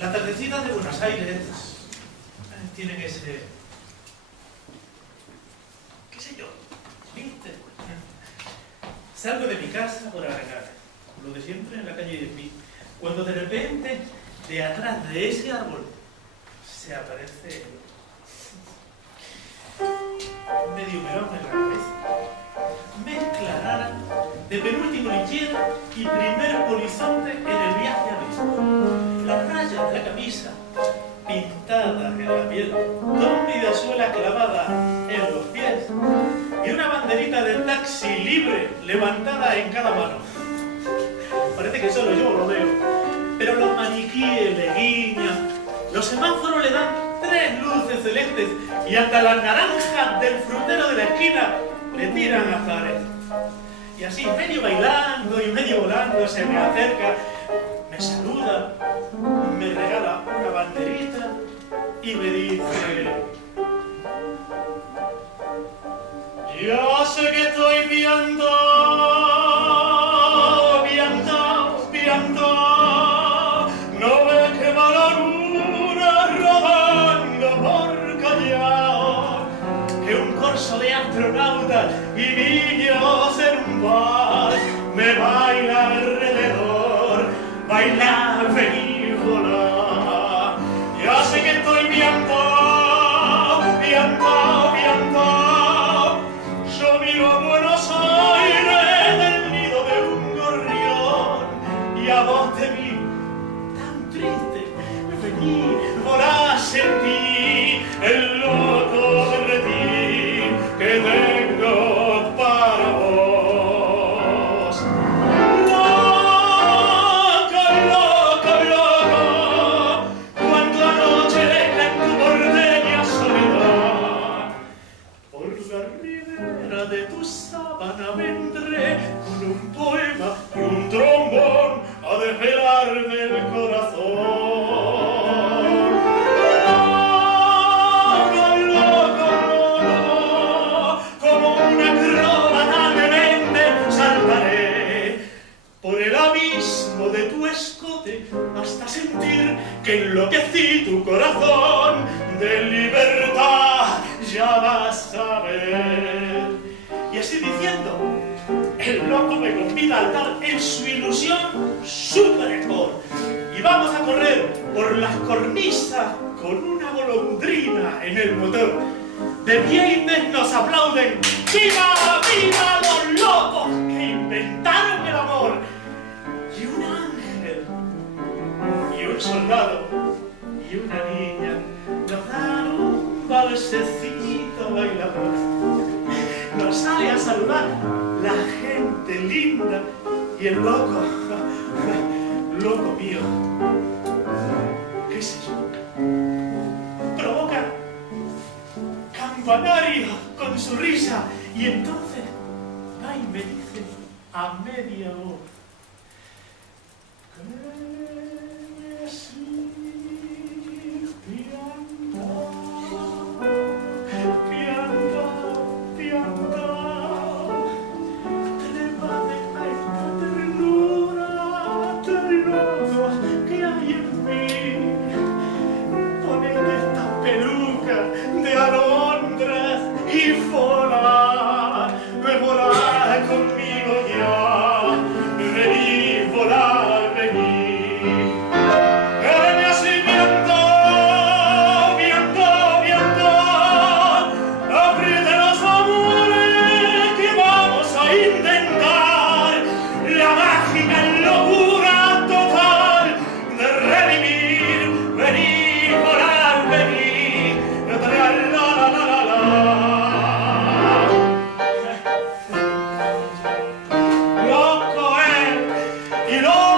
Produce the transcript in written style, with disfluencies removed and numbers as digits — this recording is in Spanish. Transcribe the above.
La tardecita de Buenos Aires tiene que ser, qué sé yo, 20. Salgo de mi casa por arrancar, lo de siempre en la calle de Pi, cuando de repente, de atrás de ese árbol, se aparece medio melón en la cabeza. Mezcla rara de penúltimo lechero y primer polizonte en el viaje a Lisboa. Las rayas de la camisa pintadas en la piel, dos mediasuelas clavadas en los pies y una banderita de taxi libre levantada en cada mano. Parece que solo yo lo veo, pero los maniquíes le guiñan, los semáforos le dan 3 luces celestes y hasta las naranjas del frutero de la esquina le tiran azares. Y así, medio bailando y medio volando, se me acerca, me saluda, me regala una banderita y me dice: ya sé que estoy viendo, no ves que va la luna rodando por Callao, que un corso de astronautas y niños en un bar me baila alrededor, bailar, venir, volar. Ya sé que estoy viendo, yo miro a Buenos Aires del nido de un gorrión y a vos te vi tan triste, venir, volar, sentir el loco derretir que tengo para vos. Loco, cuando anoche en tu porteña soledad, por la ribera de tu sábana vendré con un poema y un trombón a desvelarme el corazón. Como una acróbata demente saltaré por el abismo de tu escote hasta sentir que enloquecí tu corazón de libertad, ya vas a ver. Y así diciendo, el loco me convida a altar en su ilusión supermejor. Y vamos a correr por las cornisas con una golondrina en el motor. De viernes nos aplauden: ¡viva, viva los locos que inventaron el amor! Y un ángel, y un soldado, y una niña nos dan un balsecito bailador. Nos sale a saludar la gente linda y el loco, loco mío, qué sé yo, provoca campanario con su risa y entonces va y me dice a media voz: que sí, de alondras y volar, volar conmigo ya, venir, volar, venir. Me hace viento, aprieta los amores que vamos a intentar, la mágica locura total de revivir, venir, volar, venir. Loco es y loco